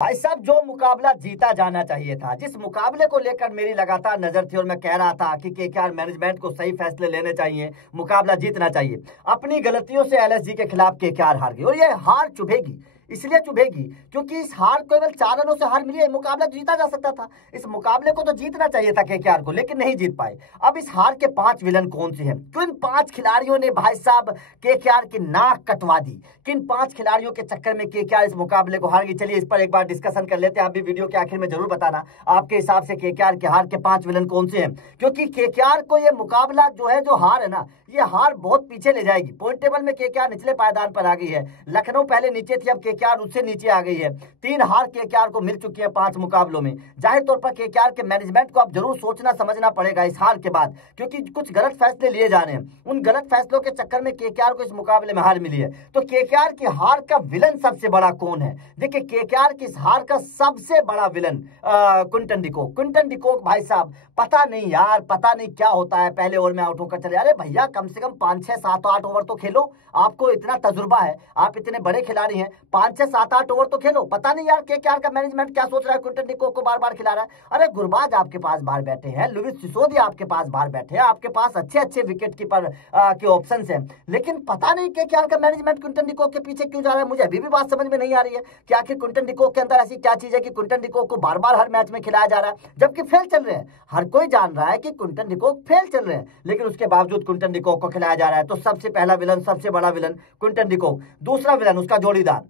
भाई साहब, जो मुकाबला जीता जाना चाहिए था, जिस मुकाबले को लेकर मेरी लगातार नजर थी और मैं कह रहा था कि केकेआर मैनेजमेंट को सही फैसले लेने चाहिए, मुकाबला जीतना चाहिए, अपनी गलतियों से एलएसजी के खिलाफ केकेआर हार गई और ये हार चुभेगी। इसलिए चुभेगी क्योंकि इस हार केवल 4 रनों से हार मिली है। मुकाबला जीता जा सकता था, इस मुकाबले को तो जीतना चाहिए था केकेआर को, लेकिन नहीं जीत पाए। अब इस हार के 5 विलन कौन से हैं? किन 5 खिलाड़ियों ने भाई साहब केकेआर की नाक कटवा दी? किन 5 खिलाड़ियों के चक्कर में केकेआर इस मुकाबले को हार गई? चलिए इस पर एक बार डिस्कशन कर लेते हैं। आप भी वीडियो के आखिर में जरूर बताना आपके हिसाब से केकेआर के हार के 5 विलन कौन से हैं, क्योंकि केकेआर को ये मुकाबला जो है, जो हार है ना, ये हार बहुत पीछे ले जाएगी। पॉइंट टेबल में केकेआर निचले पायदान पर आ गई है। लखनऊ पहले नीचे थी, अब केकेआर उससे नीचे आ गई है। 3 हार केकेआर को मिल चुकी है 5 मुकाबलों में। जाहिर तौर पर केकेआर के मैनेजमेंट को अब जरूर सोचना समझना पड़ेगा इस हार के बाद, क्योंकि कुछ गलत फैसले लिए जा रहे हैं। उन गलत फैसलों के चक्कर में केकेआर को इस मुकाबले में हार मिली है। तो केकेआर की हार का विलन सबसे बड़ा कौन है? देखिए, केकेआर की इस हार का सबसे बड़ा villain Quinton de Kock. Quinton de Kock भाई साहब, पता नहीं यार, पता नहीं क्या होता है, पहले ओवर में आउट होकर चले। अरे भैया, कम से कम 5, 6, 7, 8 ओवर तो खेलो। आपको इतना तजुर्बा है, आप इतने बड़े खिलाड़ी हैं, 5, 6, 7, 8 ओवर तो खेलो। पता नहीं यार केकेआर का मैनेजमेंट क्या सोच रहा है, क्विंटन डिकॉक को बार बार खिला रहा है। अरे गुरबाज आपके पास बाहर बैठे हैं, लुइस सिसोदिया आपके पास बाहर बैठे हैं, आपके पास अच्छे अच्छे विकेट कीपर के ऑप्शन हैं, लेकिन पता नहीं केकेआर का मैनेजमेंट क्विंटन डिकॉक के पीछे क्यों जा रहा है। मुझे अभी भी बात समझ में नहीं आ रही है कि आखिर क्विंटन डिकॉक के अंदर ऐसी क्या चीज है कि क्विंटन डिकॉक को बार बार हर मैच में खिलाया जा रहा है, जबकि फेल चल रहे हैं। हर कोई जान रहा है कि क्विंटन डिकॉक फेल चल रहे हैं, लेकिन उसके बावजूद क्विंटन डिकॉक को खिलाया जा रहा है। तो सबसे पहला विलन, सबसे बड़ा विलन क्विंटन डिकॉक। दूसरा विलन उसका जोड़ीदार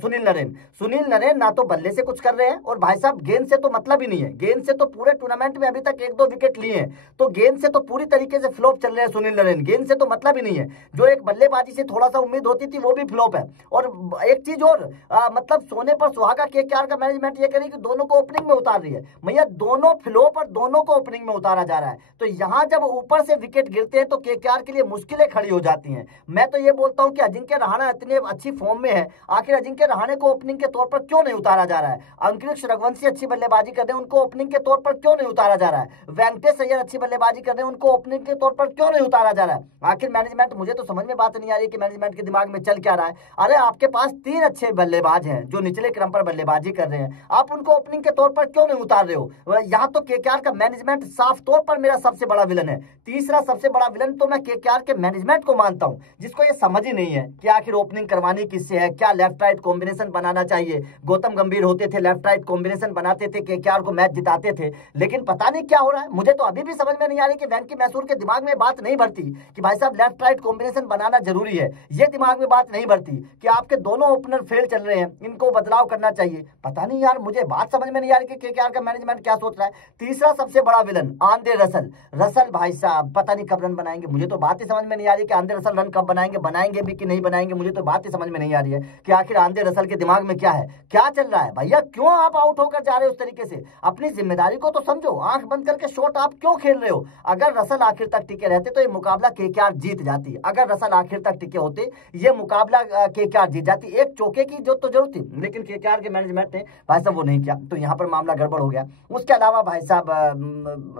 सुनील नरेन। सुनील नरेन ना तो बल्ले से कुछ कर रहे हैं, और भाई साहब गेंद से तो मतलब ही नहीं है। गेंद से तो पूरे टूर्नामेंट में अभी तक 1-2 विकेट लिए हैं, तो गेंद से तो पूरी तरीके से फ्लॉप चल रहे हैं सुनील नरेन। गेंद से तो मतलब ही नहीं है। जो एक बल्लेबाजी से थोड़ा सा उम्मीद होती थी, वो भी फ्लॉप है। और एक चीज और, मतलब सोने पर सुहागा केकेआर का मैनेजमेंट ये करे कि दोनों को ओपनिंग में उतार रही है। भैया, दोनों फ्लॉप और दोनों को ओपनिंग में उतारा जा रहा है। तो यहाँ जब ऊपर से विकेट गिरते हैं तो केकेआर के लिए मुश्किलें खड़ी हो जाती हैं। मैं तो ये बोलता हूँ कि अजिंक्य रहाणे इतने अच्छी फॉर्म में है, आखिर अजिंक्य रहाणे को ओपनिंग के तौर पर क्यों नहीं उतारा जा रहा है? अंकित रघुवंशी अच्छी बल्लेबाजी कर रहे हैं, उनको ओपनिंग के तौर पर क्यों नहीं उतारा जा रहा है? वेंकटेश अय्यर अच्छी बल्लेबाजी कर रहे हैं, उनको ओपनिंग के तौर पर क्यों नहीं उतारा जा रहा है? आखिर मैनेजमेंट, मुझे तो समझ में बात नहीं आ रही कि मैनेजमेंट के दिमाग में चल क्या रहा है। अरे आपके पास 3 अच्छे बल्लेबाज हैं जो निचले क्रम पर बल्लेबाजी कर रहे हैं, आप उनको ओपनिंग के तौर पर क्यों नहीं उतार रहे हो? यहाँ तो केकेआर का मैनेजमेंट साफ तौर पर मेरा सबसे बड़ा विलन है। तीसरा सबसे बड़ा विलन तो मैं केकेआर के मैनेजमेंट को मानता हूं, जिसको ये समझ ही नहीं है कि आखिर ओपनिंग करवानी किससे है, क्या लेफ्ट राइट कॉम्बिनेशन बनाना चाहिए। गौतम गंभीर होते थे, लेफ्ट राइट कॉम्बिनेशन बनाते थे, केकेआर को मैच जिताते थे, लेकिन पता नहीं क्या हो रहा है। मुझे तो अभी भी समझ में नहीं आ रही कि वेंकी मैसूर के दिमाग में बात नहीं भरती कि भाई साहब लेफ्ट राइट कॉम्बिनेशन बनाना जरूरी है। ये दिमाग में बात नहीं भरती कि आपके दोनों ओपनर फेल चल रहे हैं, इनको बदलाव करना चाहिए। पता नहीं यार, मुझे बात समझ में नहीं आ रही कि केकेआर का मैनेजमेंट क्या सोच रहा है। तीसरा सबसे बड़ा विलन आंद्रे रसल। रसल भाई साहब पता नहीं कब रन बनाएंगे, मुझे तो बात ही समझ में नहीं आ रही कि आंद्रे रसल रन कब बनाएंगे, बनाएंगे भी कि नहीं बनाएंगे। मुझे तो बात ही समझ में नहीं आ रही है कि आखिर आंद्रे रसल के दिमाग में क्या है, क्या चल रहा है। भैया, क्यों आप आउट होकर जा रहे हो उस तरीके से? अपनी जिम्मेदारी को तो समझो, आंख बंद करके शॉट आप क्यों खेल रहे हो? अगर रसल आखिर तक टिके रहते तो ये मुकाबला केकेआर जीत जाती। अगर रसल आखिर तक टिके होते, ये मुकाबला केकेआर जीत जाती। एक चौके की जो तो जरूरत थी, लेकिन केकेआर के मैनेजमेंट ने भाई साहब वो नहीं किया, तो यहाँ पर मामला गड़बड़ हो गया। उसके अलावा भाई साहब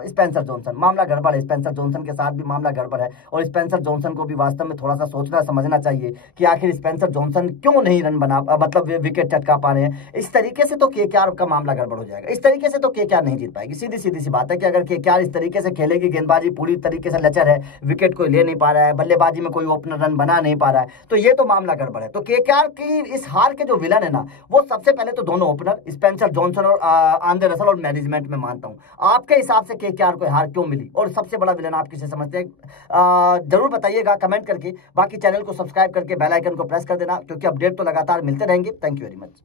स्पेंसर जॉनसन, मामला गड़बड़ है। स्पेंसर जॉनसन के साथ भी मामला गड़बड़ है, और स्पेंसर जॉनसन को भी वास्तव में थोड़ा सा सोचना समझना चाहिए कि आखिर स्पेंसर जॉनसन क्यों नहीं रन बना, मतलब विकेट चटका पा रहे हैं। इस तरीके से तो केकेआर का मामला गड़बड़ हो जाएगा, इस तरीके से तो केकेआर नहीं जीत पाएगी। सीधी सीधी सी बात है कि अगर केकेआर इस तरीके से खेलेगी, गेंदबाजी पूरी तरीके से लचर है, विकेट कोई ले नहीं पा रहा है, बल्लेबाजी में कोई ओपनर रन बना नहीं पा रहा है, तो ये तो मामला गड़बड़ है। तो केकेआर की इस हार के जो विलन है ना, वो सबसे पहले तो दोनों ओपनर स्पेंसर जॉनसन और आंद्रे रसल और मैनेजमेंट में मानता हूं। आपके हिसाब से केकेआर को हार क्यों मिली, और सबसे बड़ा विलन आप किसे समझते हैं? जरूर बताइएगा कमेंट करके। बाकी चैनल को सब्सक्राइब करके बेल आइकन को प्रेस कर देना, क्योंकि अपडेट तो लगातार मिलते रहेंगे। Thank you very much.